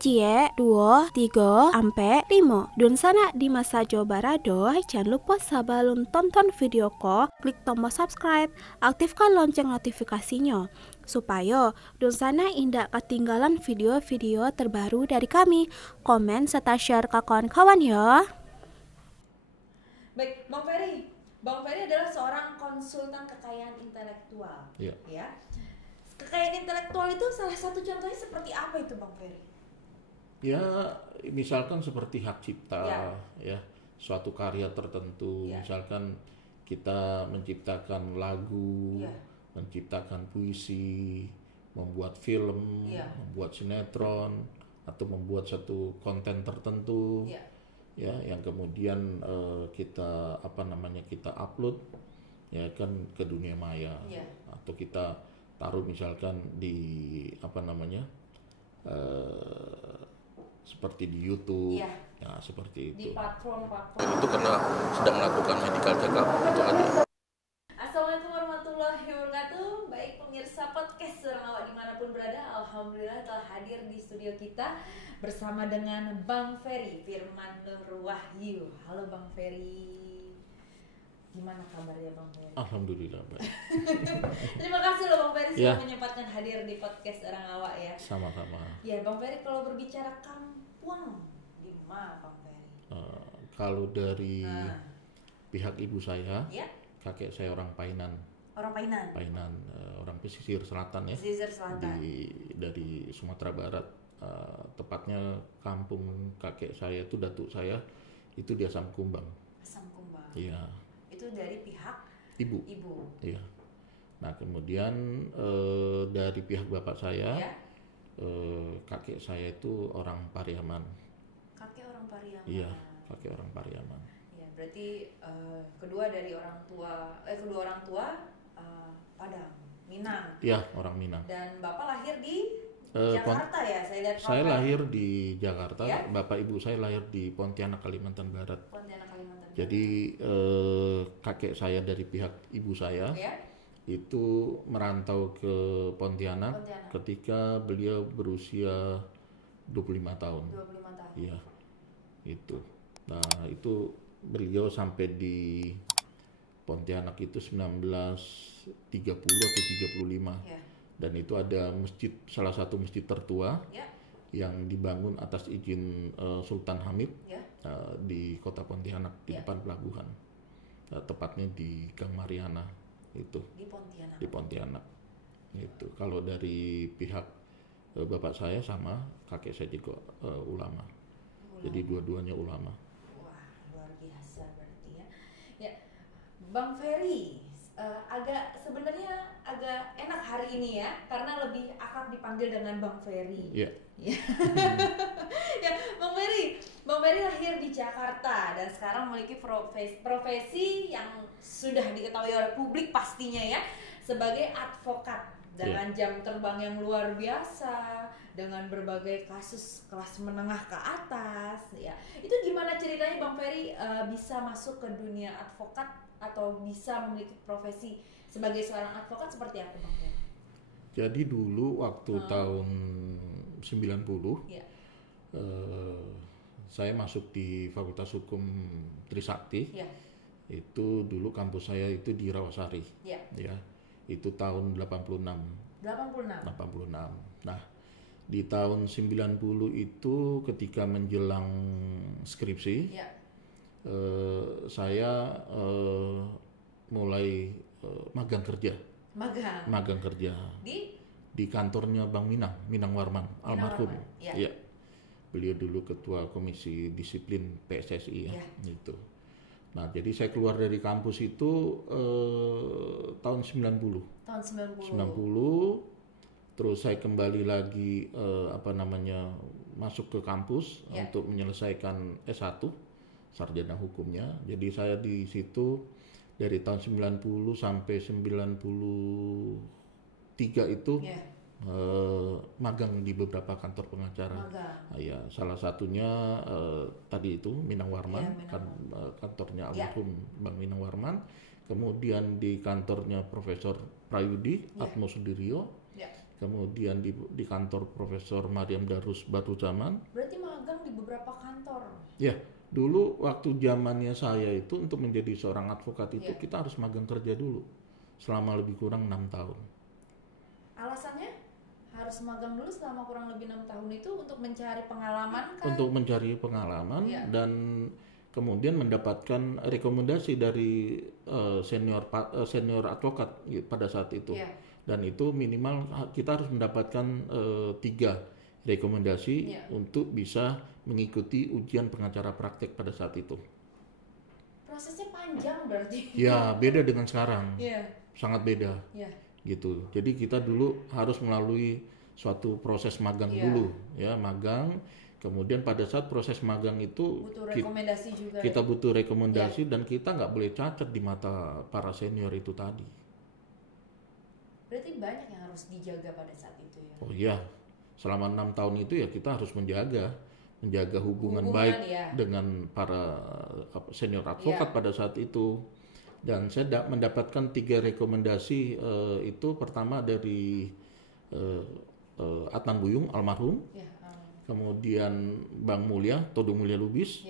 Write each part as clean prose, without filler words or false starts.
Cie, 2, 3, ampe 5. Dun sana di masa Jawa Barat doh. Jangan lupa sebelum tonton video ko, klik tombol subscribe, aktifkan lonceng notifikasinya supaya dun sana indak ketinggalan video-video terbaru dari kami. Komen serta share ke kawan-kawan ya. Baik, Bang Ferry. Bang Ferry adalah seorang konsultan kekayaan intelektual. Iya. Ya. Kekayaan intelektual itu salah satu contohnya seperti apa itu, Bang Ferry? Ya, misalkan seperti hak cipta, ya, suatu karya tertentu, misalkan kita menciptakan lagu, menciptakan puisi, membuat film, membuat sinetron, atau membuat satu konten tertentu, ya, yang kemudian kita kita upload, ya kan, ke dunia maya, atau kita taruh misalkan di seperti di YouTube, ya seperti itu. Di platform. Itu karena sedang melakukan medical check-up itu ada. Assalamualaikum warahmatullahi wabarakatuh. Baik pemirsa podcast Orang Awak dimanapun berada, alhamdulillah telah hadir di studio kita bersama dengan Bang Ferry Firman Nur Wahyu. Halo Bang Ferry. Gimana kabarnya Bang Ferry? Alhamdulillah baik. Terima kasih loh Bang Ferry sudah menyempatkan hadir di podcast Orang Awak ya. Sama-sama. Ya Bang Ferry, kalau berbicara kampung di mana Bang Ferry? Kalau dari pihak ibu saya, kakek saya orang Painan. Orang Painan. Orang pesisir selatan ya. Pesisir selatan. Dari Sumatera Barat. Tepatnya kampung kakek saya itu, datuk saya itu di Asam Kumbang. Asam Kumbang. Iya. Itu dari pihak ibu. Iya. Nah kemudian dari pihak bapak saya, kakek saya itu orang Pariaman. Kakek orang Pariaman. Iya, kakek orang Pariaman. Ya, berarti kedua orang tua Padang, Minang. Iya, orang Minang. Dan bapak lahir di Jakarta ya, saya lihat. Saya lahir di Jakarta, bapak ibu saya lahir di Pontianak, Kalimantan Barat. Jadi kakek saya dari pihak ibu saya itu merantau ke Pontianak ketika beliau berusia 25 tahun. 25 tahun. Iya, itu. Nah itu beliau sampai di Pontianak itu 1930 atau 35. Dan itu ada masjid, salah satu masjid tertua yang dibangun atas izin Sultan Hamid di kota Pontianak, di depan pelabuhan, tepatnya di Gang Mariana itu. Di Pontianak. Itu. Kalau dari pihak bapak saya sama, kakek saya juga ulama. Jadi dua-duanya ulama. Wah, luar biasa berarti ya. Ya, Bang Ferry, sebenarnya agak enak hari ini ya, karena lebih akrab dipanggil dengan Bang Ferry. Iya. Ya, Bang Ferry lahir di Jakarta dan sekarang memiliki profesi yang sudah diketahui oleh publik pastinya ya, sebagai advokat dengan jam terbang yang luar biasa, dengan berbagai kasus kelas menengah ke atas ya. Itu gimana ceritanya Bang Ferry bisa masuk ke dunia advokat atau bisa memiliki profesi sebagai seorang advokat, seperti apa Bang Ferry? Jadi dulu waktu tahun 90 saya masuk di Fakultas Hukum Trisakti. Itu dulu kampus saya itu di Rawasari. Ya. Itu tahun 86. Nah, di tahun 90 itu ketika menjelang skripsi, saya mulai magang kerja di kantornya Bang Minang Warman almarhum. Iya. Beliau dulu ketua komisi disiplin PSSI ya. Gitu. Nah, jadi saya keluar dari kampus itu tahun 90. Terus saya kembali lagi masuk ke kampus untuk menyelesaikan S1 sarjana hukumnya. Jadi saya di situ dari tahun 90 sampai 93 itu magang di beberapa kantor pengacara. Ya, salah satunya tadi itu Minang Warman, kantornya almarhum Bang Minang Warman. Kemudian di kantornya Profesor Prayudi Atmo Sudirio. Kemudian di kantor Profesor Mariam Darus Batu Zaman. Berarti magang di beberapa kantor. Ya, dulu waktu zamannya saya itu untuk menjadi seorang advokat itu kita harus magang kerja dulu selama lebih kurang 6 tahun. Alasannya harus magang dulu selama kurang lebih 6 tahun itu untuk mencari pengalaman kan? Untuk mencari pengalaman dan kemudian mendapatkan rekomendasi dari senior advokat pada saat itu. Dan itu minimal kita harus mendapatkan 3 rekomendasi untuk bisa mengikuti ujian pengacara praktek pada saat itu. Prosesnya panjang berarti. Ya, beda dengan sekarang. Sangat beda. Gitu. Jadi kita dulu harus melalui suatu proses magang dulu, ya, magang. Kemudian pada saat proses magang itu butuh rekomendasi juga. Kita butuh rekomendasi dan kita nggak boleh cacat di mata para senior itu tadi. Berarti banyak yang harus dijaga pada saat itu ya? Oh iya, selama 6 tahun itu ya kita harus menjaga hubungan baik dengan para senior advokat pada saat itu. Dan saya mendapatkan 3 rekomendasi itu pertama dari Adnan Buyung almarhum, kemudian Bang Mulya, Todo Mulya Lubis,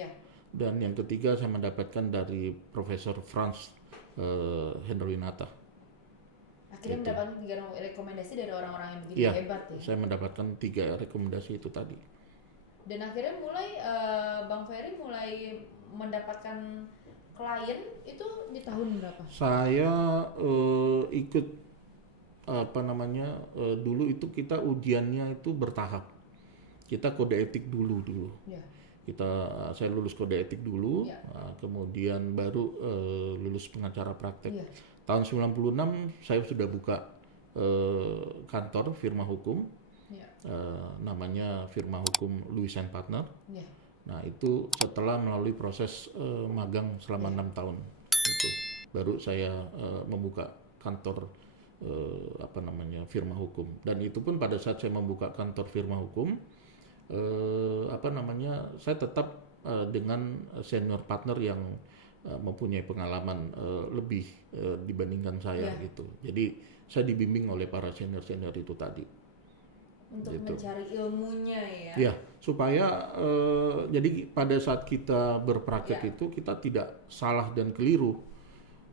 dan yang ketiga saya mendapatkan dari Profesor Franz Hendrawinata. Akhirnya mendapatkan 3 rekomendasi dari orang-orang yang begitu hebat ya? Saya mendapatkan 3 rekomendasi itu tadi. Dan akhirnya Bang Ferry mulai mendapatkan klien itu di tahun berapa? Saya ikut dulu itu kita ujiannya itu bertahap. Kita kode etik dulu. Saya lulus kode etik dulu, kemudian baru lulus pengacara praktek. Tahun 96 saya sudah buka kantor firma hukum, namanya firma hukum Lewis & Partner. Nah itu setelah melalui proses magang selama 6 tahun itu baru saya membuka kantor firma hukum. Dan itu pun pada saat saya membuka kantor firma hukum saya tetap dengan senior partner yang mempunyai pengalaman lebih dibandingkan saya gitu. Jadi saya dibimbing oleh para senior itu tadi. Untuk mencari ilmunya ya. Ya, supaya jadi pada saat kita berpraktek itu kita tidak salah dan keliru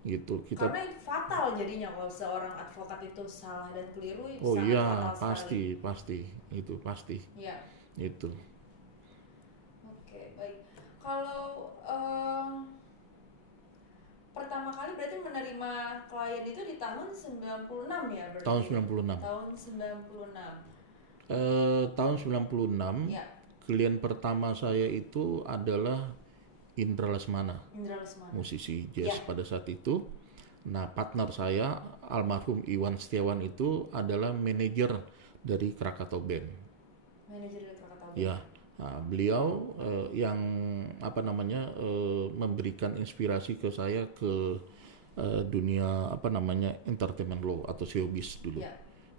gitu. Karena itu fatal jadinya kalau seorang advokat itu salah dan keliru. Oh iya, pasti itu pasti. Iya. Itu. Oke, baik. Kalau pertama kali berarti menerima klien itu di tahun 96 ya berarti? Tahun 96. Tahun 96. Klien pertama saya itu adalah Indra Lesmana. Musisi jazz pada saat itu. Nah, partner saya almarhum Iwan Setiawan itu adalah manajer dari Krakatau Band. Ya. Nah, beliau yang memberikan inspirasi ke saya ke dunia entertainment law atau showbiz dulu.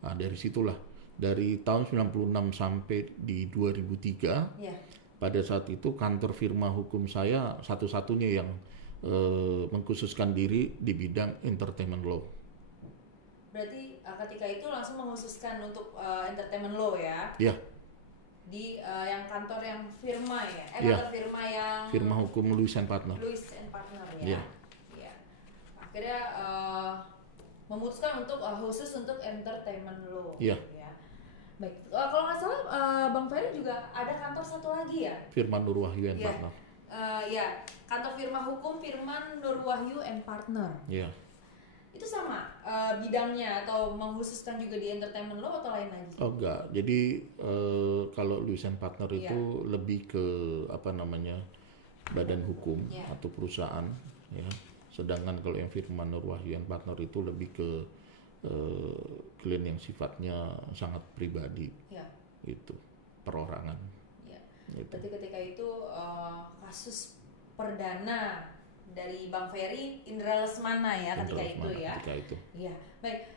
Nah, dari situlah dari tahun 96 sampai di 2003 pada saat itu kantor firma hukum saya satu-satunya yang mengkhususkan diri di bidang entertainment law. Berarti ketika itu langsung mengkhususkan untuk entertainment law ya? Iya. Di yang kantor yang firma ya? Kantor firma yang firma hukum Lewis & Partner. Ya. Akhirnya memutuskan untuk khusus untuk entertainment law. Iya. Ya. Baik. Kalau nggak salah Bang Ferry juga ada kantor satu lagi ya? Firman Nur Wahyu & Partner. Kantor firma hukum Firman Nur Wahyu & Partner. Iya. Itu sama bidangnya atau mengkhususkan juga di entertainment law atau lain lagi? Oh enggak, jadi kalau Lewis & Partner itu lebih ke badan hukum atau perusahaan ya. Sedangkan kalau yang Firman Nur Wahyu & Partner itu lebih ke klien yang sifatnya sangat pribadi, itu perorangan. Gitu. Berarti ketika itu kasus perdana dari Bang Ferry Indra Lesmana ya, ketika itu ya. Iya, baik.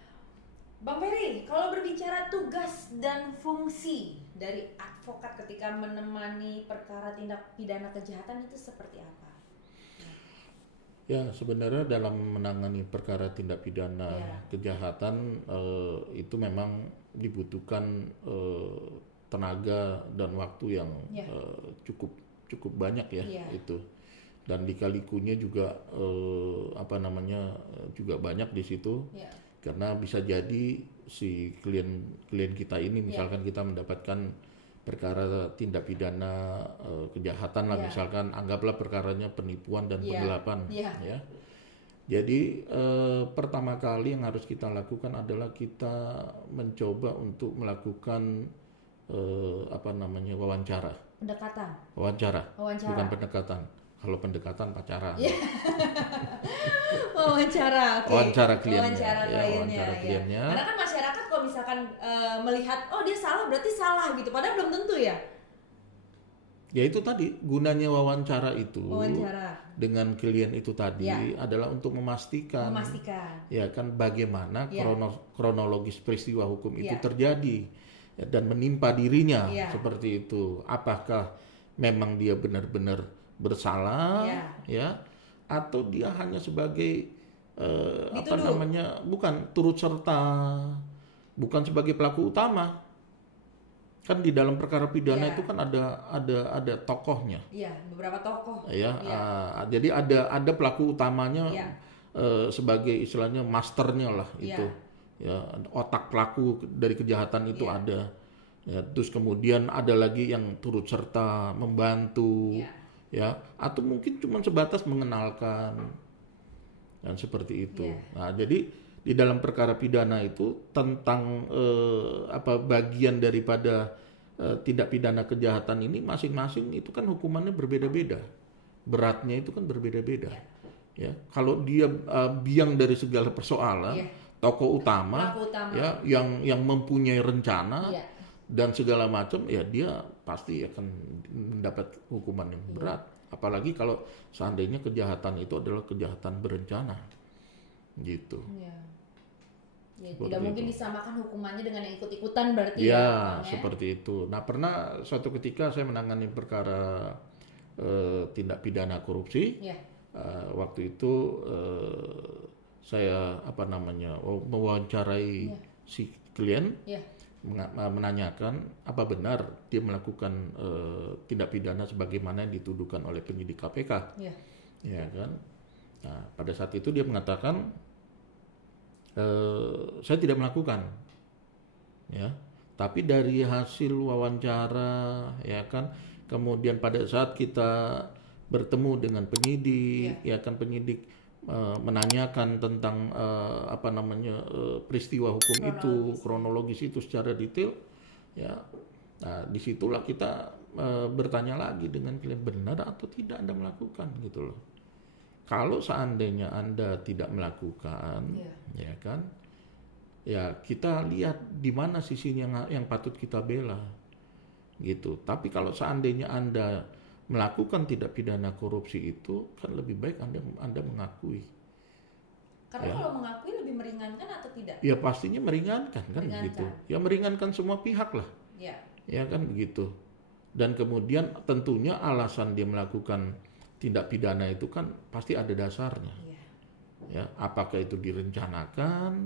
Bang Ferry, kalau berbicara tugas dan fungsi dari advokat ketika menemani perkara tindak pidana kejahatan itu seperti apa? Ya, sebenarnya dalam menangani perkara tindak pidana kejahatan itu memang dibutuhkan tenaga dan waktu yang cukup banyak ya itu, dan lika-likunya juga juga banyak di situ, karena bisa jadi si klien kita ini misalkan kita mendapatkan perkara tindak pidana kejahatan lah, misalkan anggaplah perkaranya penipuan dan penggelapan ya. Jadi pertama kali yang harus kita lakukan adalah kita mencoba untuk melakukan wawancara. Wawancara. Bukan pendekatan. Kalau pendekatan pacaran. Wawancara kliennya. Karena kan masyarakat kalau misalkan melihat dia salah berarti salah gitu, padahal belum tentu ya. Ya itu tadi gunanya wawancara dengan klien itu tadi adalah untuk memastikan ya kan bagaimana kronologis peristiwa hukum itu terjadi dan menimpa dirinya seperti itu. Apakah memang dia benar-benar bersalah ya, atau dia hanya sebagai bukan turut serta, bukan sebagai pelaku utama. Kan di dalam perkara pidana itu kan ada tokohnya. Iya, beberapa tokoh. Jadi ada pelaku utamanya sebagai istilahnya masternya lah itu. Ya, otak pelaku dari kejahatan itu ada. Ya, terus kemudian ada lagi yang turut serta membantu, ya, atau mungkin cuma sebatas mengenalkan dan seperti itu. Nah, jadi di dalam perkara pidana itu tentang bagian daripada tindak pidana kejahatan ini masing-masing itu kan hukumannya berbeda-beda, beratnya itu kan berbeda-beda. Ya, kalau dia biang dari segala persoalan. Tokoh utama ya yang mempunyai rencana dan segala macam, ya dia pasti akan mendapat hukuman yang berat, apalagi kalau seandainya kejahatan itu adalah kejahatan berencana gitu. Tidak mungkin disamakan hukumannya dengan yang ikut-ikutan berarti seperti itu. Nah, pernah suatu ketika saya menangani perkara tindak pidana korupsi. Waktu itu saya mewawancarai si klien, menanyakan apa benar dia melakukan tindak pidana sebagaimana yang dituduhkan oleh penyidik KPK, ya kan? Nah, pada saat itu dia mengatakan saya tidak melakukan, ya. Tapi dari hasil wawancara, ya kan, kemudian pada saat kita bertemu dengan penyidik, ya kan, penyidik menanyakan tentang peristiwa hukum kronologis itu secara detail, ya. Nah, disitulah kita bertanya lagi dengan klien, benar atau tidak Anda melakukan gitu loh. Kalau seandainya Anda tidak melakukan, ya kan, ya kita lihat di mana sisinya yang patut kita bela gitu. Tapi kalau seandainya Anda melakukan tindak pidana korupsi itu, kan lebih baik Anda mengakui. Karena kalau mengakui lebih meringankan atau tidak? Ya pastinya meringankan kan gitu. Ya meringankan semua pihak lah. Ya kan begitu. Dan kemudian tentunya alasan dia melakukan tindak pidana itu kan pasti ada dasarnya. Ya, apakah itu direncanakan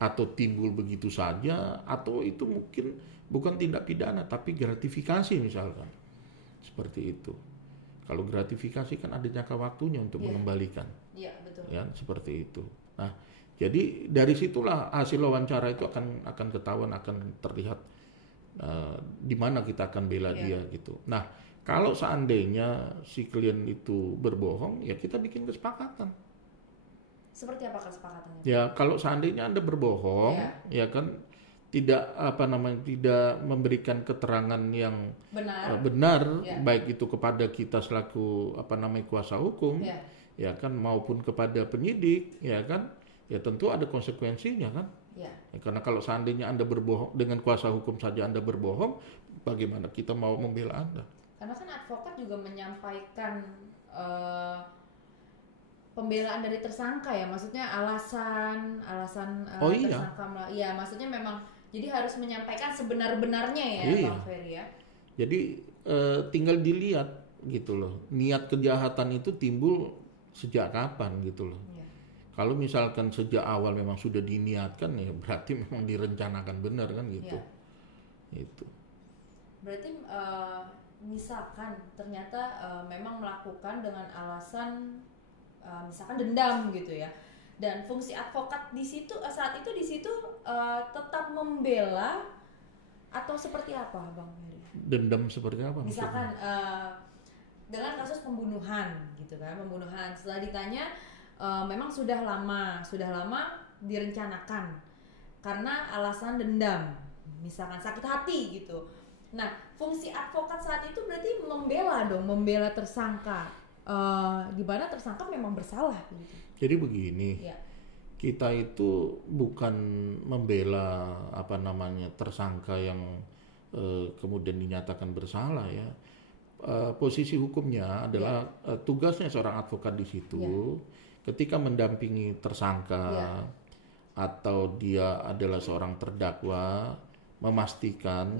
atau timbul begitu saja, atau itu mungkin bukan tindak pidana tapi gratifikasi misalkan. Seperti itu. Kalau gratifikasi kan ada jangka waktunya untuk mengembalikan. Iya, betul. Ya, seperti itu. Nah, jadi dari situlah hasil wawancara itu akan ketahuan, akan terlihat di mana kita akan bela dia gitu. Nah, kalau seandainya si klien itu berbohong, ya kita bikin kesepakatan. Seperti apa kesepakatannya? Ya, kalau seandainya Anda berbohong, ya kan, tidak tidak memberikan keterangan yang benar baik itu kepada kita selaku kuasa hukum, ya kan, maupun kepada penyidik, ya kan, ya tentu ada konsekuensinya kan. Ya. Karena kalau seandainya Anda berbohong, dengan kuasa hukum saja Anda berbohong, bagaimana kita mau membela Anda? Karena kan advokat juga menyampaikan pembelaan dari tersangka ya, maksudnya alasan tersangka, ya maksudnya memang jadi harus menyampaikan sebenar-benarnya ya, Bang Ferry ya. Jadi tinggal dilihat gitu loh, niat kejahatan itu timbul sejak kapan gitu loh. Ya. Kalau misalkan sejak awal memang sudah diniatkan ya berarti memang direncanakan benar kan gitu. Ya. Itu. Berarti misalkan ternyata memang melakukan dengan alasan misalkan dendam gitu ya, dan fungsi advokat di situ saat itu tetap membela atau seperti apa, Bang Ferry? Dendam seperti apa? Misalkan dengan kasus pembunuhan gitu kan, pembunuhan setelah ditanya memang sudah lama direncanakan karena alasan dendam, misalkan sakit hati gitu. Nah, fungsi advokat saat itu berarti membela tersangka. Di mana tersangka memang bersalah gitu. Jadi begini, kita itu bukan membela tersangka yang kemudian dinyatakan bersalah ya. Posisi hukumnya adalah tugasnya seorang advokat di situ ketika mendampingi tersangka atau dia adalah seorang terdakwa, memastikan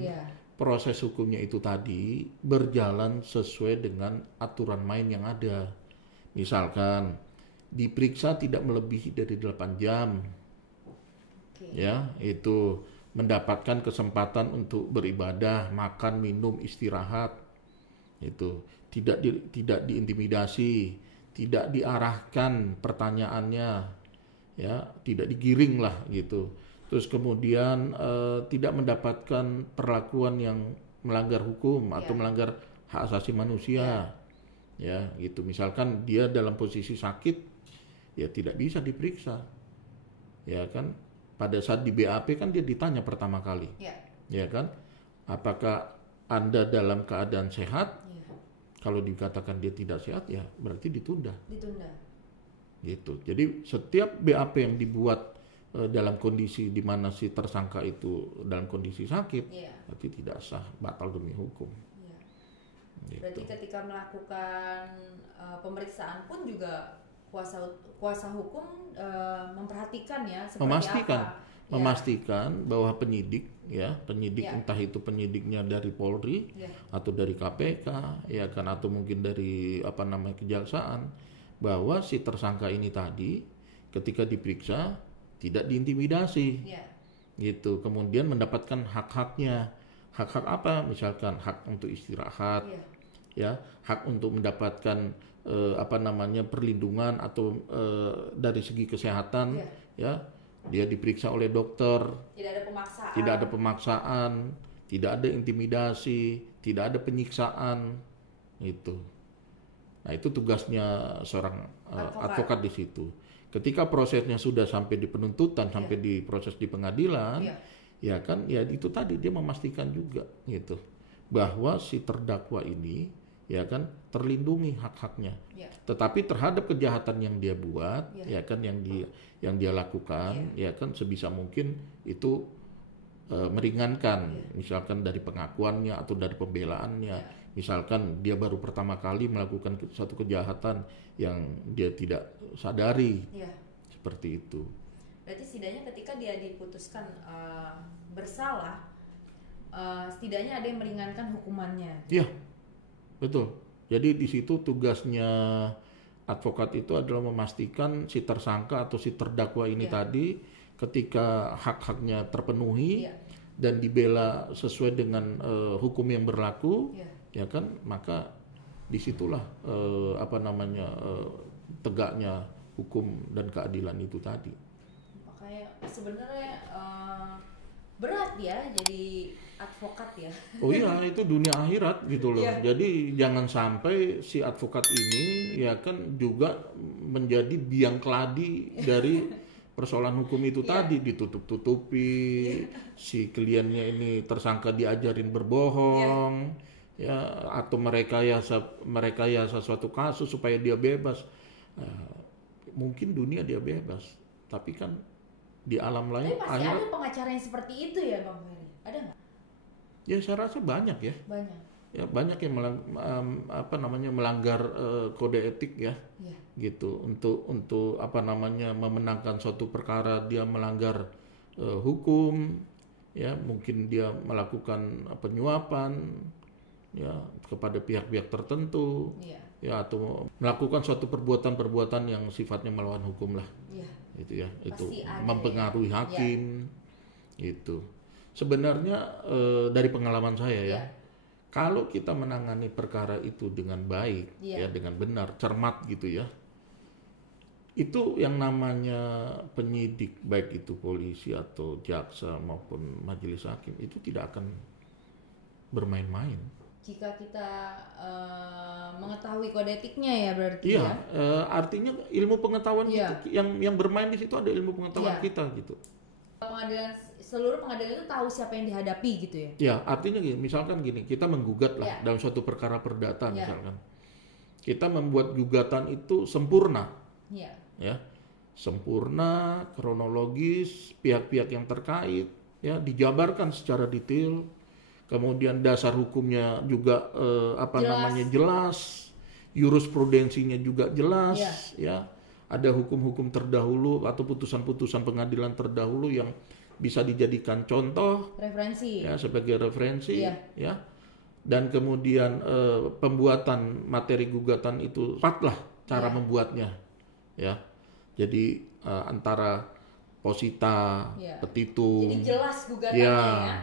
proses hukumnya itu tadi berjalan sesuai dengan aturan main yang ada. Misalkan diperiksa tidak melebihi dari 8 jam. Ya, itu mendapatkan kesempatan untuk beribadah, makan, minum, istirahat. Itu tidak diintimidasi, tidak diarahkan pertanyaannya. Ya, tidak digiring lah gitu. Terus kemudian tidak mendapatkan perlakuan yang melanggar hukum atau melanggar hak asasi manusia, ya gitu. Misalkan dia dalam posisi sakit, ya tidak bisa diperiksa, ya kan. Pada saat di BAP kan dia ditanya pertama kali, ya kan, apakah Anda dalam keadaan sehat? Kalau dikatakan dia tidak sehat, ya berarti ditunda. Gitu. Jadi setiap BAP yang dibuat dalam kondisi di mana si tersangka itu dalam kondisi sakit, berarti tidak sah, batal demi hukum. Gitu. Berarti ketika melakukan pemeriksaan pun juga kuasa hukum memperhatikan ya seperti memastikan bahwa penyidik entah itu penyidiknya dari Polri atau dari KPK ya kan, atau mungkin dari kejaksaan, bahwa si tersangka ini tadi ketika diperiksa tidak diintimidasi, gitu. Kemudian mendapatkan hak-haknya. Hak-hak apa? Misalkan hak untuk istirahat, ya, hak untuk mendapatkan perlindungan atau dari segi kesehatan, ya. Dia diperiksa oleh dokter. Tidak ada pemaksaan, tidak ada intimidasi, tidak ada penyiksaan, itu. Nah, itu tugasnya seorang advokat di situ. Ketika prosesnya sudah sampai di penuntutan, sampai di proses di pengadilan, ya kan, ya itu tadi dia memastikan juga gitu bahwa si terdakwa ini ya kan terlindungi hak-haknya. Tetapi terhadap kejahatan yang dia buat, ya kan, yang dia lakukan, ya kan, sebisa mungkin itu meringankan, misalkan dari pengakuannya atau dari pembelaannya. Misalkan dia baru pertama kali melakukan satu kejahatan yang dia tidak sadari, seperti itu. Berarti setidaknya ketika dia diputuskan bersalah, setidaknya ada yang meringankan hukumannya. Iya, betul. Jadi di situ tugasnya advokat itu adalah memastikan si tersangka atau si terdakwa ini tadi ketika hak-haknya terpenuhi dan dibela sesuai dengan hukum yang berlaku, ya kan, maka disitulah tegaknya hukum dan keadilan itu tadi. Makanya sebenarnya berat ya jadi advokat ya. Oh iya, itu dunia akhirat gitu loh. Jadi jangan sampai si advokat ini ya kan juga menjadi biang keladi dari persoalan hukum itu tadi, ditutup-tutupi, si kliennya ini tersangka diajarin berbohong, ya, atau merekayasa suatu kasus supaya dia bebas. Mungkin dunia dia bebas, tapi kan di alam Tapi lain pasti ada pengacara yang seperti itu ya Bang Ferry? Ada nggak? ya saya rasa banyak ya. Banyak. Ya banyak yang melanggar kode etik ya. Iya. Gitu untuk memenangkan suatu perkara dia melanggar hukum ya, mungkin dia melakukan penyuapan ya kepada pihak-pihak tertentu. Iya. Ya atau melakukan suatu perbuatan-perbuatan yang sifatnya melawan hukum lah. Iya. Gitu ya. Itu Pasti ada mempengaruhi hakim. Itu. Sebenarnya dari pengalaman saya ya. Kalau kita menangani perkara itu dengan baik, ya dengan benar, cermat gitu ya, itu yang namanya penyidik, baik itu polisi atau jaksa maupun majelis hakim, itu tidak akan bermain-main. Jika kita mengetahui kode etiknya ya berarti iya, ya. Artinya ilmu pengetahuan kita, yang bermain di situ ada ilmu pengetahuan kita gitu. Seluruh pengadilan itu tahu siapa yang dihadapi gitu ya? Ya, artinya gini, misalkan gini, kita menggugat lah dalam suatu perkara perdata misalkan. Kita membuat gugatan itu sempurna. Ya. Sempurna, kronologis, pihak-pihak yang terkait, ya dijabarkan secara detail. Kemudian dasar hukumnya juga jelas. Jurisprudensinya juga jelas, ya. Ada hukum-hukum terdahulu atau putusan-putusan pengadilan terdahulu yang bisa dijadikan contoh referensi ya, sebagai referensi ya, dan kemudian pembuatan materi gugatan itu tepatlah cara membuatnya ya, jadi antara posita, petitum, jadi jelas gugatannya ya.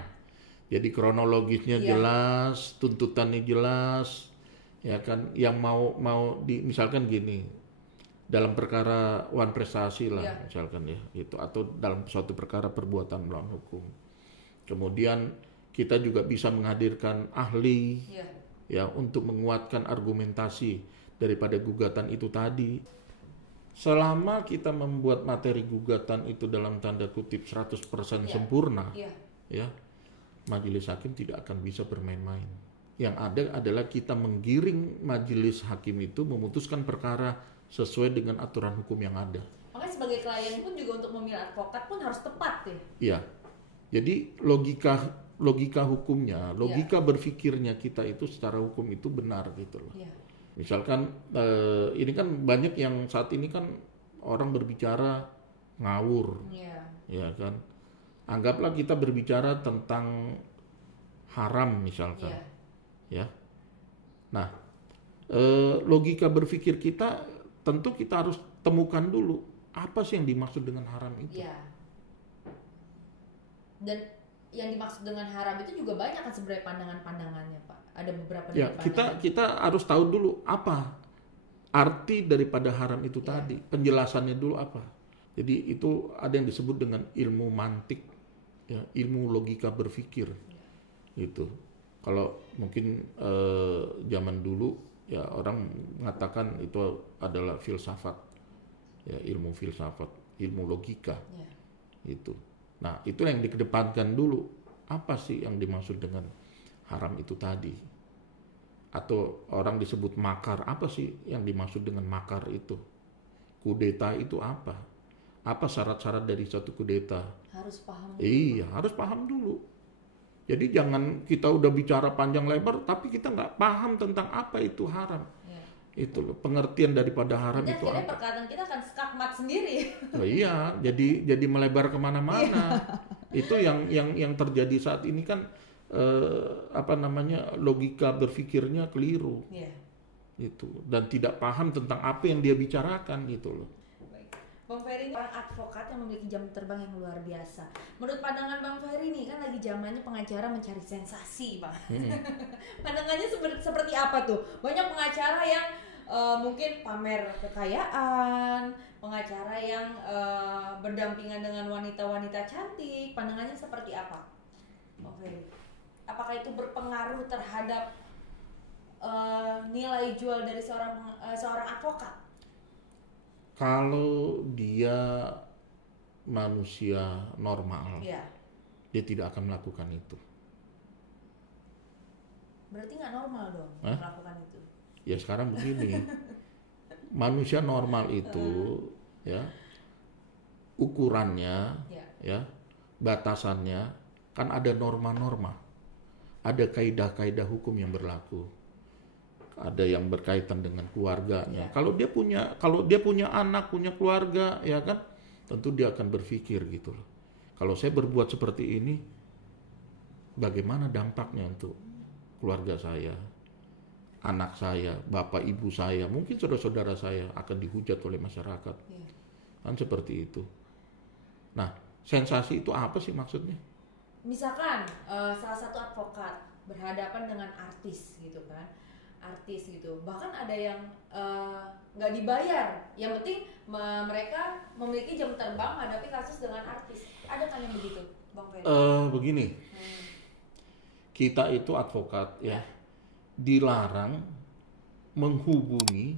Jadi kronologisnya jelas, tuntutannya jelas ya kan, yang mau misalkan gini, dalam perkara wan prestasi lah misalkan ya itu, atau dalam suatu perkara perbuatan melawan hukum. Kemudian kita juga bisa menghadirkan ahli ya untuk menguatkan argumentasi daripada gugatan itu tadi. Selama kita membuat materi gugatan itu dalam tanda kutip 100% sempurna ya, majelis hakim tidak akan bisa bermain-main. Yang ada adalah kita menggiring majelis hakim itu memutuskan perkara sesuai dengan aturan hukum yang ada. Makanya sebagai klien pun juga untuk memilih advokat pun harus tepat ya. Iya. Jadi logika hukumnya, logika berpikirnya kita itu secara hukum itu benar gitu loh. Misalkan ini kan banyak yang saat ini kan orang berbicara ngawur. Ya kan. Anggaplah kita berbicara tentang haram misalkan. Ya. Nah, logika berpikir kita tentu kita harus temukan dulu apa sih yang dimaksud dengan haram itu. Dan yang dimaksud dengan haram itu juga banyak kan sebenarnya pandangannya Pak. Ada beberapa kita harus tahu dulu apa arti daripada haram itu tadi, penjelasannya dulu apa. Jadi itu ada yang disebut dengan ilmu mantik, ya, ilmu logika berpikir. Itu kalau mungkin zaman dulu ya orang mengatakan itu adalah filsafat, ya ilmu filsafat, ilmu logika, itu. Nah itu yang dikedepankan dulu, apa sih yang dimaksud dengan haram itu tadi? Atau orang disebut makar, apa sih yang dimaksud dengan makar itu? Kudeta itu apa? Apa syarat-syarat dari suatu kudeta? Harus paham. Iya, harus paham dulu. Jadi jangan kita udah bicara panjang lebar tapi kita nggak paham tentang apa itu haram. Itu loh, pengertian daripada haram itu apa. Perkataan kita akan skakmat sendiri. Oh iya, jadi melebar kemana-mana. Itu yang terjadi saat ini kan logika berpikirnya keliru. Itu, dan tidak paham tentang apa yang dia bicarakan gitu loh. Bang Ferry ini orang advokat yang memiliki jam terbang yang luar biasa. Menurut pandangan Bang Ferry ini kan lagi zamannya pengacara mencari sensasi, Bang. Pandangannya seperti apa tuh? Banyak pengacara yang mungkin pamer kekayaan, pengacara yang berdampingan dengan wanita-wanita cantik. Pandangannya seperti apa, Bang Ferry? Apakah itu berpengaruh terhadap nilai jual dari seorang advokat? Kalau dia manusia normal, dia tidak akan melakukan itu. Berarti nggak normal dong melakukan itu? Ya sekarang begini, manusia normal itu ya ukurannya, ya, batasannya, kan ada norma-norma, ada kaidah-kaidah hukum yang berlaku, ada yang berkaitan dengan keluarganya. Kalau dia punya anak, punya keluarga, ya kan, tentu dia akan berpikir gitu loh. Kalau saya berbuat seperti ini, bagaimana dampaknya untuk keluarga saya, anak saya, bapak ibu saya, mungkin saudara-saudara saya akan dihujat oleh masyarakat. Kan seperti itu. Nah, sensasi itu apa sih maksudnya? Misalkan salah satu advokat berhadapan dengan artis gitu kan, artis gitu, bahkan ada yang nggak dibayar, yang penting mereka memiliki jam terbang menghadapi kasus dengan artis. Ada kan yang begitu, Bang Ferry? Begini, kita itu advokat ya, dilarang menghubungi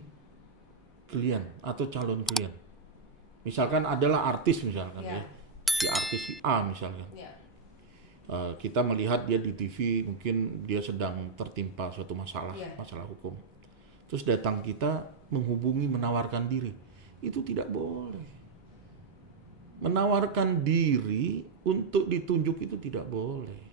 klien atau calon klien. Misalkan adalah artis misalkan ya, si artis si A misalkan. Kita melihat dia di TV, mungkin dia sedang tertimpa suatu masalah hukum. Terus datang kita menghubungi, menawarkan diri. Itu tidak boleh. Menawarkan diri untuk ditunjuk itu tidak boleh.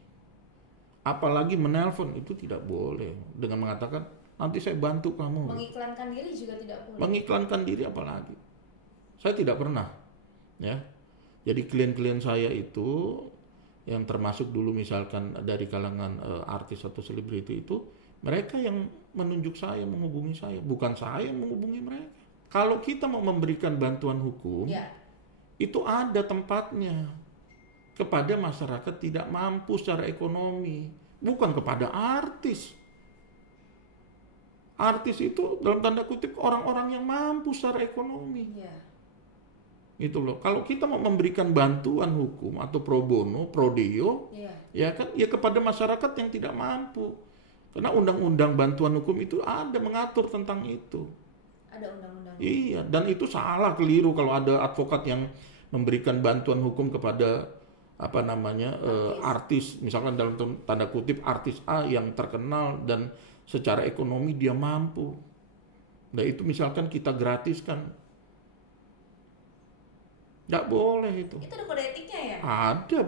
Apalagi menelpon itu tidak boleh. Dengan mengatakan, nanti saya bantu kamu. Mengiklankan diri juga tidak boleh. Mengiklankan diri apalagi. Saya tidak pernah. Ya. Jadi klien-klien saya itu, yang termasuk dulu misalkan dari kalangan artis atau selebriti itu, mereka yang menunjuk saya, menghubungi saya, bukan saya yang menghubungi mereka. Kalau kita mau memberikan bantuan hukum, itu ada tempatnya kepada masyarakat tidak mampu secara ekonomi, bukan kepada artis. Artis itu dalam tanda kutip orang-orang yang mampu secara ekonomi. Itu loh. Kalau kita mau memberikan bantuan hukum atau pro bono, pro deo, ya kan, ya kepada masyarakat yang tidak mampu. Karena undang-undang bantuan hukum itu ada mengatur tentang itu. Ada undang-undang. Iya, dan itu salah, keliru kalau ada advokat yang memberikan bantuan hukum kepada artis, misalkan dalam tanda kutip artis A yang terkenal dan secara ekonomi dia mampu. Nah itu misalkan kita gratiskan. Nggak boleh itu. Itu ada kode etiknya ya? Ada,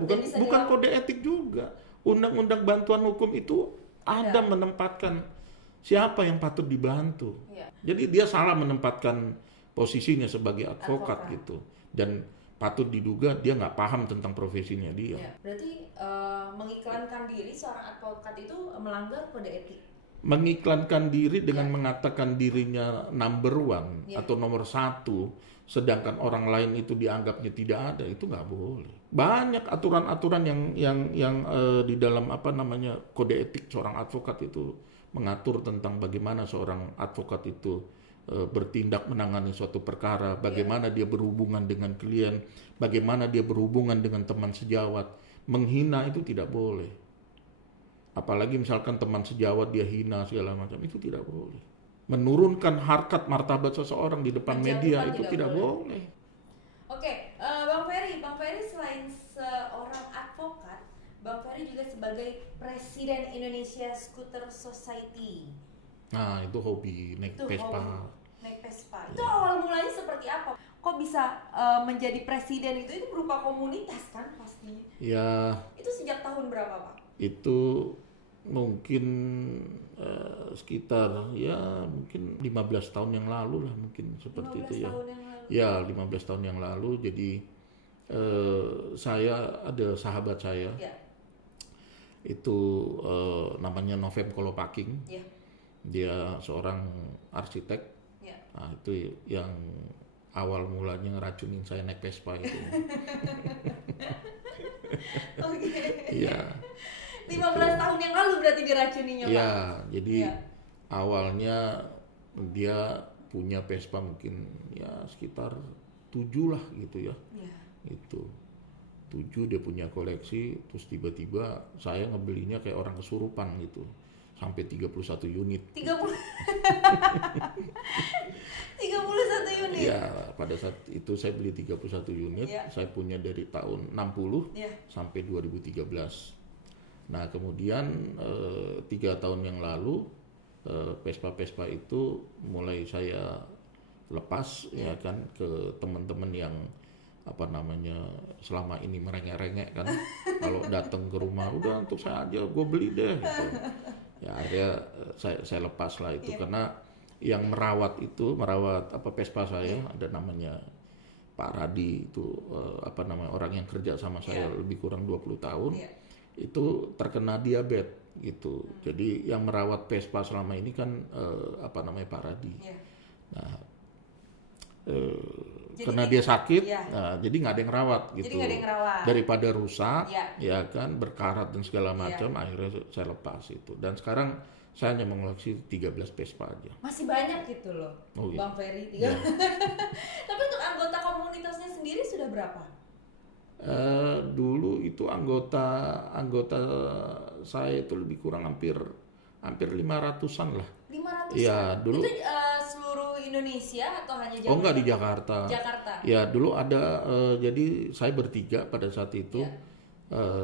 bukan kode etik juga. Undang-undang bantuan hukum itu ada menempatkan siapa yang patut dibantu. Jadi dia salah menempatkan posisinya sebagai advokat gitu. Dan patut diduga dia nggak paham tentang profesinya dia. Berarti mengiklankan diri seorang advokat itu melanggar kode etik. Mengiklankan diri dengan mengatakan dirinya number one atau nomor satu, sedangkan orang lain itu dianggapnya tidak ada, itu nggak boleh. Banyak aturan-aturan yang di dalam kode etik seorang advokat itu mengatur tentang bagaimana seorang advokat itu bertindak menangani suatu perkara, bagaimana dia berhubungan dengan klien, bagaimana dia berhubungan dengan teman sejawat. Menghina itu tidak boleh. Apalagi misalkan teman sejawat dia hina segala macam, itu tidak boleh. Menurunkan harkat martabat seseorang di depan media itu tidak boleh. Oke, Bang Ferry selain seorang advokat, Bang Ferry juga sebagai Presiden Indonesia Scooter Society. Nah, itu hobi naik Vespa. Naik Vespa. Itu awal mulanya seperti apa? Kok bisa menjadi presiden itu berupa komunitas kan pastinya? Ya. Itu sejak tahun berapa, Pak? Itu mungkin sekitar mungkin 15 tahun yang lalu lah, mungkin seperti itu ya. Ya, 15 tahun yang lalu. Jadi saya ada sahabat saya. Itu namanya Novem Kolopaking. Dia seorang arsitek. Nah, itu yang awal mulanya ngeracunin saya naik Vespa itu. Iya. 15 tahun yang lalu berarti diracuninya, Pak? Iya, jadi awalnya dia punya Vespa mungkin sekitar 7 lah gitu ya. Itu 7 dia punya koleksi, terus tiba-tiba saya ngebelinya kayak orang kesurupan gitu. Sampai 31 unit. 31 unit? Ya, pada saat itu saya beli 31 unit. Saya punya dari tahun 60 sampai 2013. Nah, kemudian 3 tahun yang lalu Vespa-Vespa itu mulai saya lepas ya kan ke teman-teman yang apa namanya selama ini merengek-rengek kan. Kalau datang ke rumah udah untuk saya aja, gue beli deh gitu. Ya akhirnya saya lepas lah itu karena yang merawat apa Vespa saya ada namanya Pak Radi itu apa namanya orang yang kerja sama saya lebih kurang 20 tahun itu terkena diabetes gitu. Jadi yang merawat Vespa selama ini kan apa namanya Pak Radi. Nah karena dia sakit, nah, jadi nggak ada yang rawat gitu. Daripada rusak, ya kan berkarat dan segala macam, akhirnya saya lepas itu. Dan sekarang saya hanya mengoleksi 13 Vespa aja. Masih banyak gitu loh, Bang Ferry. Tapi untuk anggota komunitasnya sendiri sudah berapa? Dulu itu anggota saya itu lebih kurang hampir 500-an lah. 500-an? Iya, dulu. Itu seluruh Indonesia atau hanya Jakarta? Oh enggak, di Jakarta. Ya dulu ada, jadi saya bertiga pada saat itu.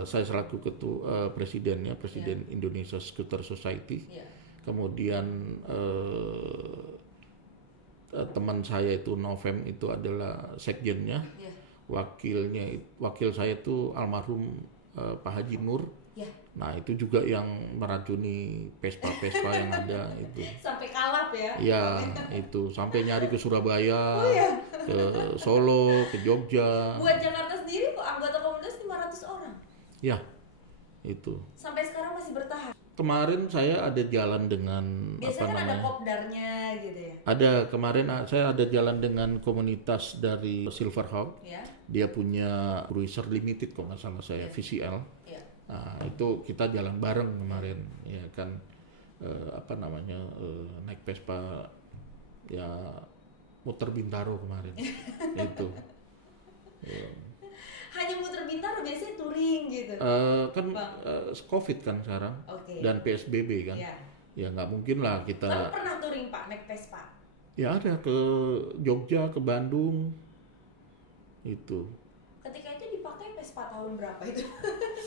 Saya selaku ketua presiden Indonesia Scooter Society. Kemudian teman saya itu Novem itu adalah sekjennya. Wakil saya itu almarhum Pak Haji Nur. Nah itu juga yang meracuni Vespa yang ada itu. Sampai kalap ya? Ya itu sampai nyari ke Surabaya, ke Solo, ke Jogja. Buat Jakarta sendiri kok anggota komunitas 500 orang? Ya itu. Sampai sekarang masih bertahan? Kemarin saya ada jalan dengan biasanya kan ada kopdarnya gitu ya? Ada, kemarin saya ada jalan dengan komunitas dari Silverhawk. Dia punya cruiser limited kok nggak salah saya, VCL. Nah, itu kita jalan bareng kemarin, ya kan apa namanya naik Vespa ya muter Bintaro kemarin itu. Hanya muter Bintaro, biasanya touring gitu. Kan COVID kan sekarang dan PSBB kan, ya nggak mungkin lah kita. Lalu pernah touring Pak naik Vespa? Ya ada ke Jogja, ke Bandung itu. Ketika itu dipakai Vespa tahun berapa itu?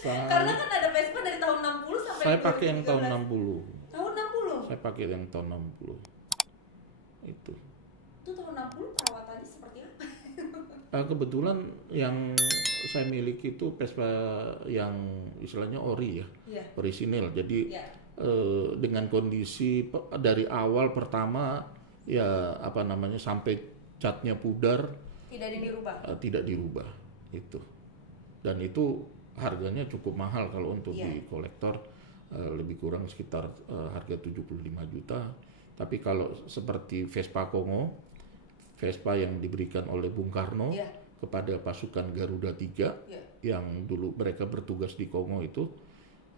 Karena kan ada Vespa dari tahun 60 sampai saya pakai yang tahun 60. Tahun 60? Saya pakai yang tahun 60. Itu tahun 60 perawatannya seperti apa? Kebetulan yang saya miliki itu Vespa yang istilahnya ori ya, orisinil. Jadi dengan kondisi dari awal pertama ya apa namanya sampai catnya pudar tidak dirubah itu. Dan itu harganya cukup mahal kalau untuk di kolektor, lebih kurang sekitar harga 75 juta. Tapi kalau seperti Vespa Kongo, Vespa yang diberikan oleh Bung Karno kepada pasukan Garuda 3 yang dulu mereka bertugas di Kongo itu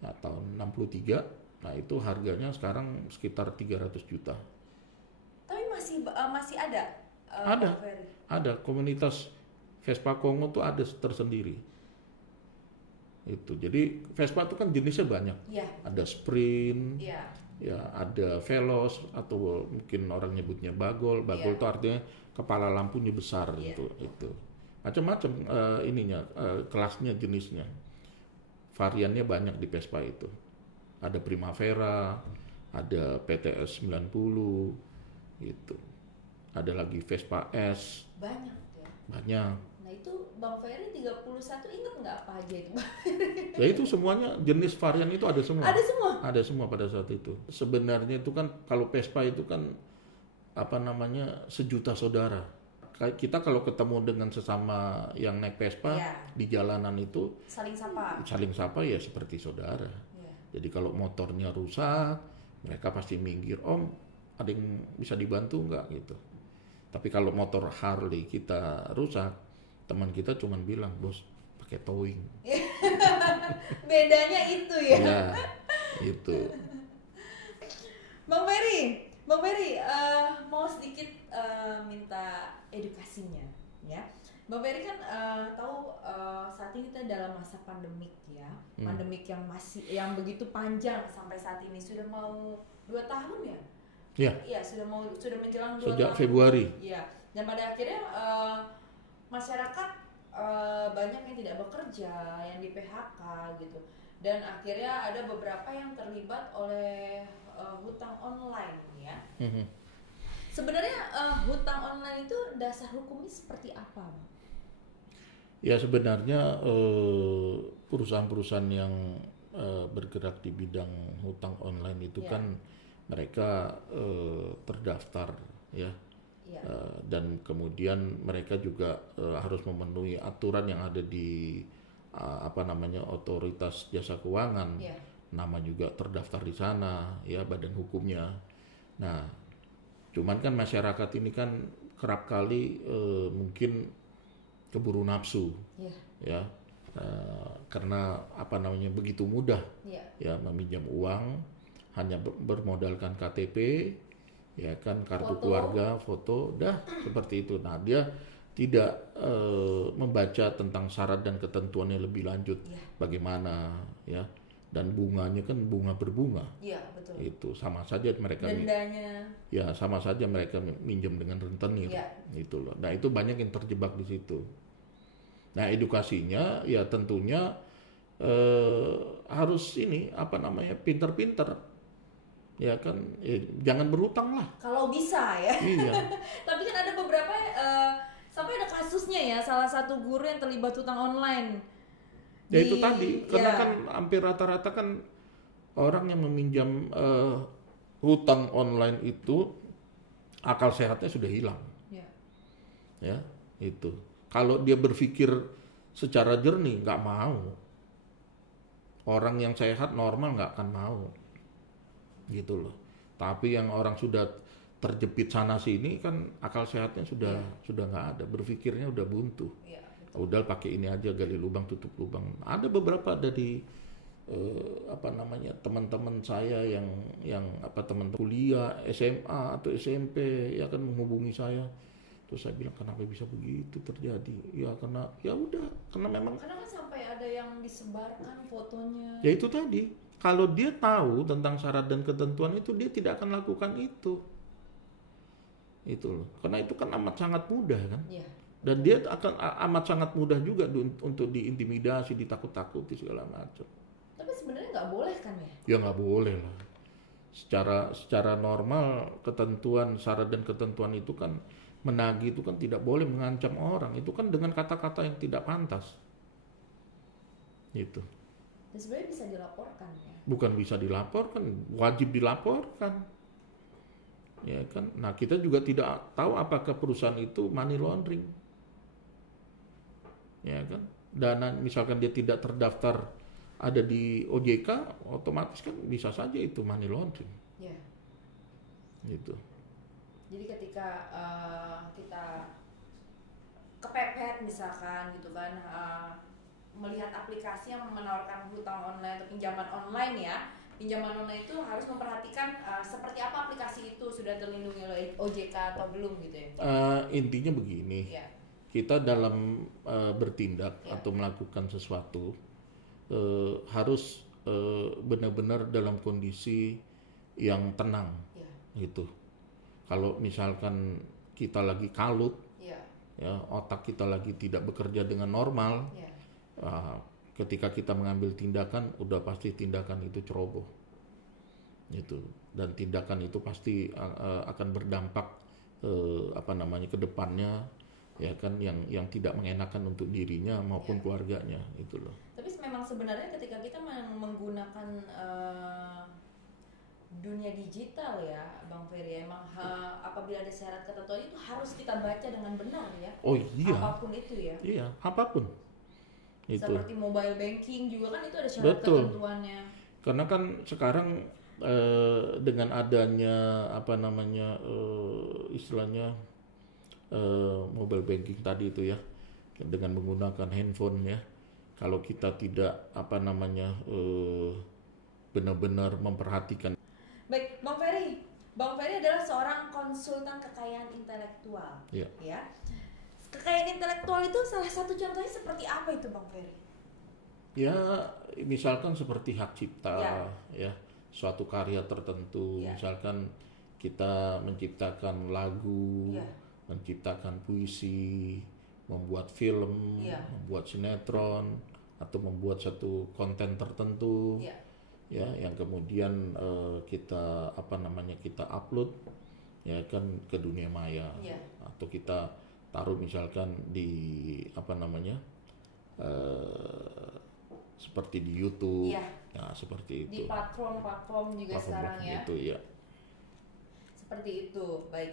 tahun 63, nah itu harganya sekarang sekitar 300 juta. Tapi masih ada? Ada komunitas Vespa Kongo tuh ada tersendiri. Itu jadi Vespa itu kan jenisnya banyak, ada sprint, ya ada veloz atau mungkin orang nyebutnya bagol itu artinya kepala lampunya besar gitu. Itu macam-macam kelasnya, jenisnya, variannya banyak di Vespa itu. Ada Primavera, ada PTS 90 gitu, ada lagi Vespa S, banyak. Nah itu Bang Ferry 31 inget nggak apa aja itu? Ya itu semuanya jenis varian itu ada semua. Ada semua pada saat itu. Sebenarnya itu kan kalau Vespa itu kan apa namanya sejuta saudara. Kita kalau ketemu dengan sesama yang naik Vespa di jalanan itu saling sapa ya seperti saudara. Jadi kalau motornya rusak mereka pasti minggir, Om ada yang bisa dibantu nggak gitu. Tapi kalau motor Harley kita rusak, teman kita cuma bilang, bos pakai towing. Bedanya itu ya. Ya itu. Bang Ferry, mau sedikit minta edukasinya, ya. Bang Ferry kan tahu saat ini kita dalam masa pandemik ya, pandemik yang begitu panjang sampai saat ini sudah mau 2 tahun ya. Iya, sudah menjelang 2 tahun. Sejak Februari. Iya. Dan pada akhirnya masyarakat banyak yang tidak bekerja, yang di PHK gitu. Dan akhirnya ada beberapa yang terlibat oleh hutang online ya. Sebenarnya hutang online itu dasar hukumnya seperti apa, Bang? Ya sebenarnya perusahaan-perusahaan yang bergerak di bidang hutang online itu kan mereka terdaftar ya. Dan kemudian mereka juga harus memenuhi aturan yang ada di otoritas jasa keuangan. Nama juga terdaftar di sana ya, badan hukumnya. Nah, cuman kan masyarakat ini kan kerap kali mungkin keburu nafsu ya, karena begitu mudah ya meminjam uang hanya bermodalkan KTP ya kan, kartu keluarga, foto, dah seperti itu. Nah, dia tidak membaca tentang syarat dan ketentuannya lebih lanjut bagaimana ya, dan bunganya kan bunga berbunga. Iya, betul. Itu sama saja mereka dendanya. Ya, sama saja mereka minjem dengan rentenir. Itu loh. Nah, itu banyak yang terjebak di situ. Nah, edukasinya ya tentunya harus pinter-pinter. Ya kan, jangan berhutang lah. Kalau bisa ya. Iya. Tapi kan ada beberapa sampai ada kasusnya ya, salah satu guru yang terlibat hutang online. Ya itu tadi, karena kan hampir rata-rata kan orang yang meminjam hutang online itu akal sehatnya sudah hilang. Ya, itu. Kalau dia berpikir secara jernih, nggak mau. Orang yang sehat normal nggak akan mau, gitu loh. Tapi yang orang sudah terjepit sana sini kan akal sehatnya sudah nggak ada, berpikirnya udah buntu. Udah pakai ini aja, gali lubang tutup lubang. Ada beberapa dari teman-teman saya yang teman kuliah, SMA atau SMP ya kan menghubungi saya. Terus saya bilang, kenapa bisa begitu terjadi? Ya karena memang kan sampai ada yang disebarkan fotonya. Ya itu tadi, kalau dia tahu tentang syarat dan ketentuan itu, dia tidak akan lakukan itu. Itu loh. Karena itu kan amat sangat mudah kan. Dan dia akan amat sangat mudah juga untuk diintimidasi, ditakut-takuti segala macam. Tapi sebenarnya nggak boleh kan ya? Ya nggak boleh lah. Secara normal ketentuan, syarat dan ketentuan itu kan, menagih itu kan tidak boleh mengancam orang. Itu kan dengan kata-kata yang tidak pantas. Itu. Dan sebenarnya bisa dilaporkan ya? Bukan bisa dilaporkan, wajib dilaporkan. Ya kan. Nah, kita juga tidak tahu apakah perusahaan itu money laundering. Ya kan, dana misalkan dia tidak terdaftar ada di OJK, otomatis kan bisa saja itu money laundering. Gitu. Jadi ketika kita kepepet misalkan gitu kan, melihat aplikasi yang menawarkan hutang online atau pinjaman online itu harus memperhatikan seperti apa aplikasi itu, sudah terlindungi oleh OJK atau belum gitu ya. Intinya begini. Kita dalam bertindak atau melakukan sesuatu harus benar-benar dalam kondisi yang tenang. Gitu. Kalau misalkan kita lagi kalut, ya, otak kita lagi tidak bekerja dengan normal, ketika kita mengambil tindakan, udah pasti tindakan itu ceroboh. Gitu. Dan tindakan itu pasti akan berdampak ke depannya, ya kan, yang tidak mengenakan untuk dirinya maupun keluarganya, itu loh. Tapi memang sebenarnya ketika kita menggunakan dunia digital ya, Bang Ferry, emang apabila ada syarat ketentuan itu harus kita baca dengan benar ya. Oh iya. Apapun itu ya. Iya, apapun. Itu. Seperti mobile banking juga kan itu ada syarat ketentuannya. Karena kan sekarang dengan adanya istilahnya mobile banking tadi itu ya, dengan menggunakan handphone ya, kalau kita tidak benar-benar memperhatikan. Baik, Bang Ferry adalah seorang konsultan kekayaan intelektual. Ya. Kekayaan intelektual itu salah satu contohnya seperti apa itu, Bang Ferry? Ya, misalkan seperti hak cipta, ya, suatu karya tertentu, misalkan kita menciptakan lagu, menciptakan puisi, membuat film, membuat sinetron, atau membuat satu konten tertentu, ya, yang kemudian kita kita upload, ya kan, ke dunia maya, atau kita taruh misalkan di seperti di YouTube, Iya. ya seperti itu. Di platform-platform juga sekarang ya. Itu ya. Seperti itu, baik.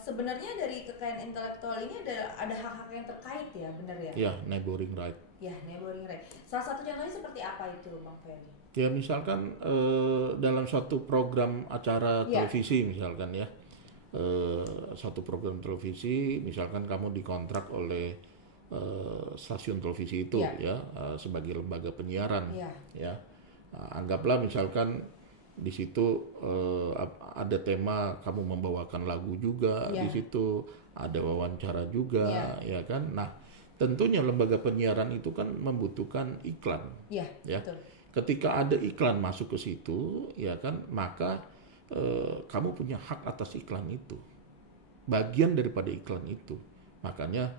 Sebenarnya dari kekayaan intelektual ini ada hak-hak yang terkait ya, benar ya? Ya, neighboring right. Ya, neighboring right. Salah satu contohnya seperti apa itu, Bang Ferry? Ya misalkan dalam suatu program acara televisi misalkan ya, satu program televisi, misalkan kamu dikontrak oleh stasiun televisi itu ya, sebagai lembaga penyiaran ya. Anggaplah misalkan di situ ada tema kamu membawakan lagu juga, di situ ada wawancara juga ya kan. Nah tentunya lembaga penyiaran itu kan membutuhkan iklan ya. Betul. Ketika ada iklan masuk ke situ ya kan, maka kamu punya hak atas iklan itu, bagian daripada iklan itu. Makanya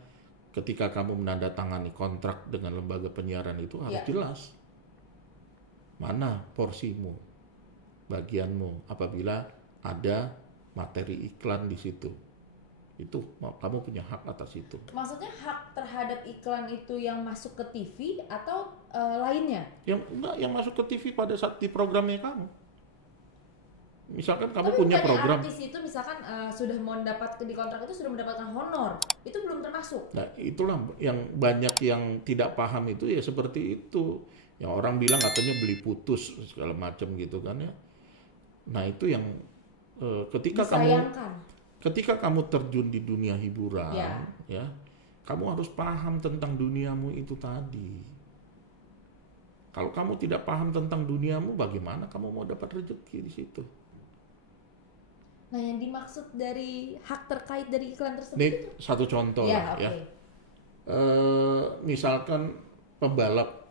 ketika kamu menandatangani kontrak dengan lembaga penyiaran itu harus jelas mana porsimu, bagianmu apabila ada materi iklan di situ. Itu kamu punya hak atas itu. Maksudnya hak terhadap iklan itu yang masuk ke TV atau lainnya? Yang masuk ke TV pada saat di programnya kamu. Misalkan kamu punya program. Artis itu misalkan sudah mendapat di kontrak itu sudah mendapatkan honor, itu belum termasuk. Nah itulah yang banyak yang tidak paham itu ya seperti itu. Yang orang bilang katanya beli putus segala macam gitu kan ya. Nah itu yang ketika kamu terjun di dunia hiburan ya, kamu harus paham tentang duniamu itu tadi. Kalau kamu tidak paham tentang duniamu, bagaimana kamu mau dapat rezeki di situ? Nah, yang dimaksud dari hak terkait dari iklan tersebut ini itu? Satu contoh ya. Misalkan pembalap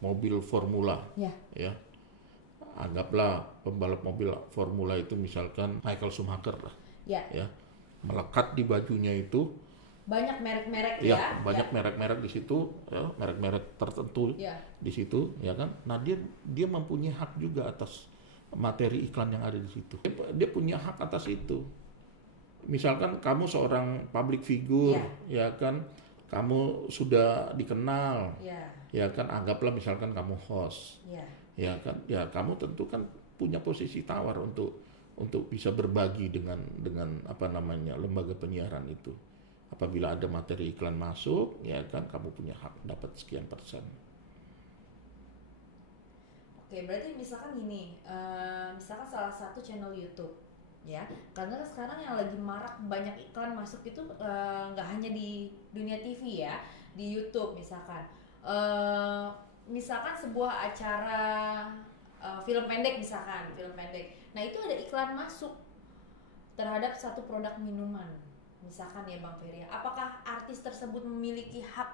mobil formula ya. Anggaplah pembalap mobil formula itu misalkan Michael Schumacher lah. Ya. Melekat di bajunya itu banyak merek-merek banyak merek-merek di situ ya, merek-merek tertentu di situ ya kan. Nah dia mempunyai hak juga atas materi iklan yang ada di situ. Dia punya hak atas itu. Misalkan kamu seorang public figure ya kan, kamu sudah dikenal ya kan, anggaplah misalkan kamu host ya kan, ya kamu tentu kan punya posisi tawar untuk bisa berbagi dengan apa namanya lembaga penyiaran itu. Apabila ada materi iklan masuk, ya kan kamu punya hak dapat sekian persen. Oke, berarti misalkan gini, misalkan salah satu channel YouTube, ya, karena sekarang yang lagi marak banyak iklan masuk itu nggak hanya di dunia TV ya, di YouTube misalkan, misalkan sebuah acara film pendek misalkan, film pendek. Nah itu ada iklan masuk terhadap satu produk minuman, misalkan ya Bang Ferry. Apakah artis tersebut memiliki hak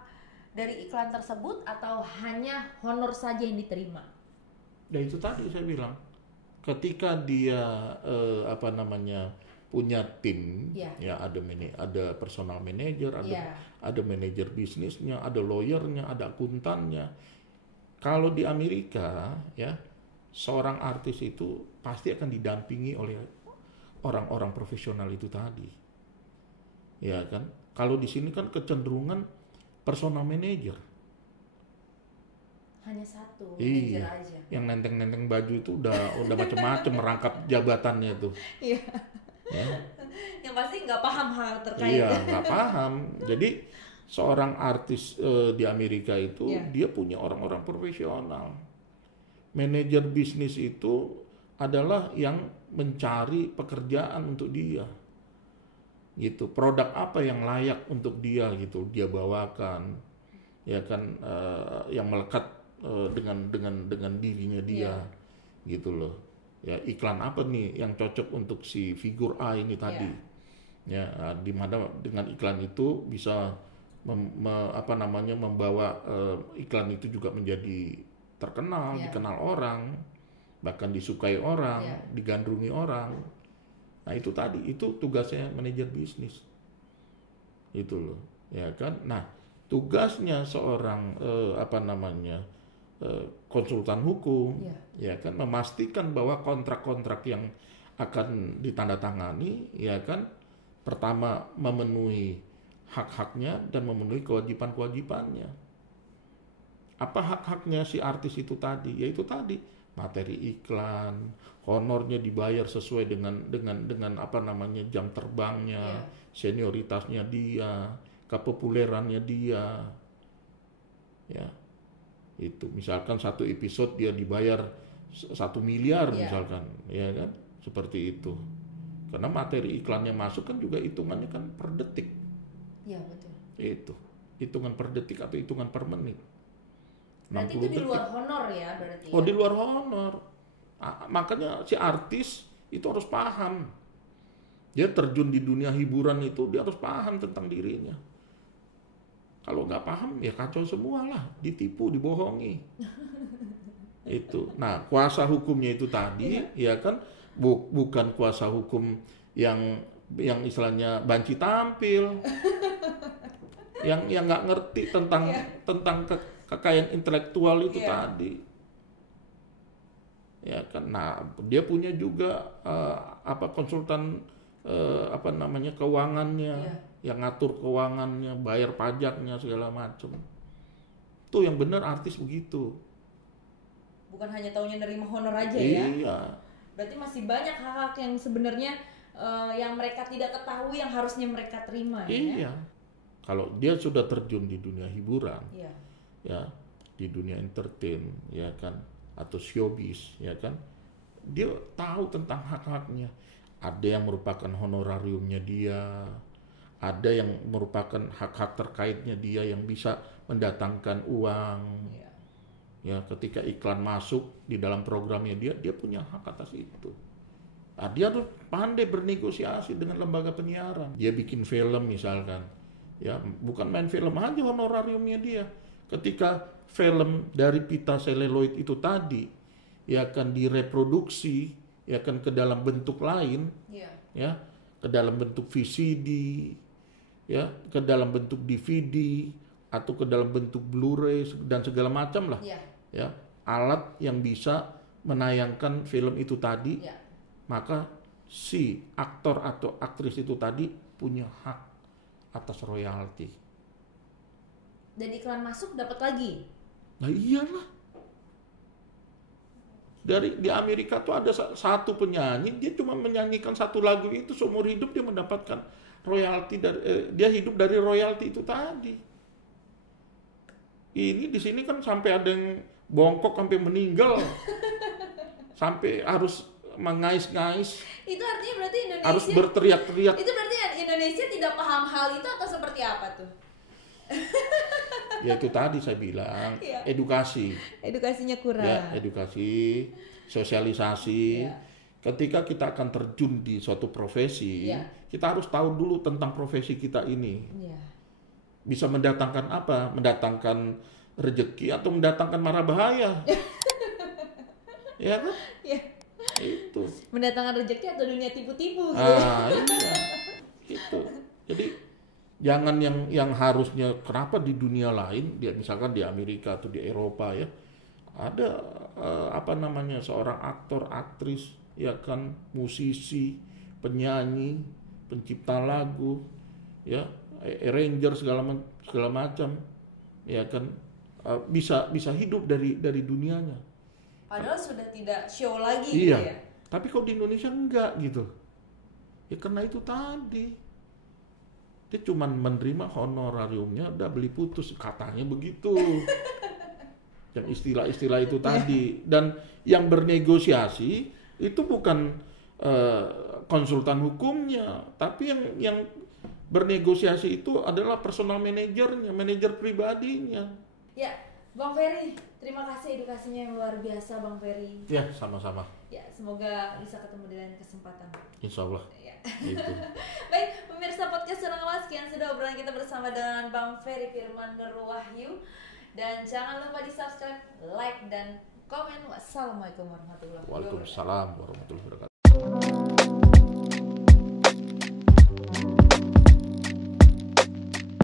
dari iklan tersebut atau hanya honor saja yang diterima? Dan itu tadi saya bilang, ketika dia punya tim, ya ada personal manager, ada manajer bisnisnya, ada lawyernya, ada akuntannya. Kalau di Amerika ya, seorang artis itu pasti akan didampingi oleh orang-orang profesional itu tadi, ya kan? Kalau di sini kan kecenderungan personal manager. Hanya satu manajer aja. Yang nenteng-nenteng baju itu udah macam-macam merangkap jabatannya itu. Iya. Ya. Yang pasti nggak paham hal terkait. Iya, nggak paham. Jadi seorang artis di Amerika itu dia punya orang-orang profesional. Manajer bisnis itu adalah yang mencari pekerjaan untuk dia. Gitu. Produk apa yang layak untuk dia gitu, dia bawakan. Ya kan yang melekat dengan dirinya dia. Gitu loh. Ya, iklan apa nih yang cocok untuk si figur A ini tadi. Ya, di mana dengan iklan itu bisa membawa iklan itu juga menjadi terkenal, dikenal orang, bahkan disukai orang, digandrungi orang. Nah itu tadi, itu tugasnya manajer bisnis, itu loh, ya kan. Nah tugasnya seorang konsultan hukum, ya kan, memastikan bahwa kontrak-kontrak yang akan ditandatangani, ya kan, pertama memenuhi hak-haknya dan memenuhi kewajiban-kewajibannya. Apa hak-haknya si artis itu tadi? Yaitu tadi materi iklan, honornya dibayar sesuai dengan apa namanya jam terbangnya, senioritasnya dia, kepopulerannya dia. Ya. Itu misalkan satu episode dia dibayar 1 miliar misalkan, ya kan? Seperti itu. Karena materi iklannya masuk kan juga hitungannya kan per detik. Iya, betul. Itu. Hitungan per detik atau hitungan per menit. Berarti itu di luar honor ya berarti. Oh, di luar honor. Makanya si artis itu harus paham. Dia terjun di dunia hiburan itu dia harus paham tentang dirinya. Kalau nggak paham ya kacau semua lah, ditipu, dibohongi. Itu. Nah, kuasa hukumnya itu tadi ya kan bukan kuasa hukum yang istilahnya banci tampil. yang nggak ngerti tentang kekayaan intelektual itu tadi. Ya kan. Nah, dia punya juga konsultan keuangannya, yang ngatur keuangannya, bayar pajaknya segala macam. Tuh yang benar artis begitu. Bukan hanya taunya nerima honor aja ya. Iya. Berarti masih banyak hak-hak yang sebenarnya yang mereka tidak ketahui yang harusnya mereka terima. Iya. Kalau dia sudah terjun di dunia hiburan, ya, di dunia entertain, ya kan, atau showbiz, ya kan, dia tahu tentang hak-haknya. Ada yang merupakan honorariumnya dia, ada yang merupakan hak-hak terkaitnya dia yang bisa mendatangkan uang. Ya, ketika iklan masuk di dalam programnya dia punya hak atas itu. Nah, dia harus pandai bernegosiasi dengan lembaga penyiaran. Dia bikin film misalkan. Ya, bukan main film aja honorariumnya dia. Ketika film dari pita seluloid itu tadi ya akan direproduksi, ya akan ke dalam bentuk lain, ya, ke dalam bentuk VCD, ya, ke dalam bentuk DVD atau ke dalam bentuk Blu-ray dan segala macam lah. Ya, alat yang bisa menayangkan film itu tadi, maka si aktor atau aktris itu tadi punya hak atas royalti. Dan iklan masuk dapat lagi. Nah iyalah. Di Amerika tuh ada satu penyanyi, dia cuma menyanyikan satu lagu itu seumur hidup dia mendapatkan royalti dia hidup dari royalti itu tadi. Ini di sini kan sampai ada yang bongkok sampai meninggal. Sampai harus mengais-ngais. Itu artinya berarti Indonesia harus berteriak-teriak. Itu berarti Indonesia tidak paham hal itu atau seperti apa tuh? Ya itu tadi saya bilang, edukasi. Edukasinya kurang. Ya, edukasi, sosialisasi. Ketika kita akan terjun di suatu profesi, kita harus tahu dulu tentang profesi kita ini. Bisa mendatangkan apa? Mendatangkan rezeki atau mendatangkan mara bahaya? Ya kan? Itu. Mendatangkan rezeki atau dunia tipu-tipu gitu. Iya. Gitu. Jadi jangan yang harusnya kenapa di dunia lain, dia misalkan di Amerika atau di Eropa ya, ada seorang aktor, aktris, ya kan, musisi, penyanyi, pencipta lagu, ya, arranger segala macam, ya kan, bisa hidup dari dunianya. Padahal sudah tidak show lagi gitu ya. Tapi kalau di Indonesia enggak gitu. Ya karena itu tadi. Dia cuma menerima honorariumnya, udah beli putus, katanya begitu. Yang istilah-istilah itu tadi. Dan yang bernegosiasi itu bukan konsultan hukumnya, tapi yang bernegosiasi itu adalah personal manajernya, manajer pribadinya. Ya, Bang Ferry, terima kasih edukasinya yang luar biasa, Bang Ferry. Ya, sama-sama. Ya, semoga bisa ketemu di lain kesempatan. Insya Allah. Ya. Itu. Baik, pemirsa podcast Serang sekian sudah obrolan kita bersama dengan Bang Ferry Firman Nurwahyu. Dan jangan lupa di subscribe, like, dan komen. Wassalamualaikum warahmatullahi wabarakatuh. Waalaikumsalam warahmatullahi wabarakatuh.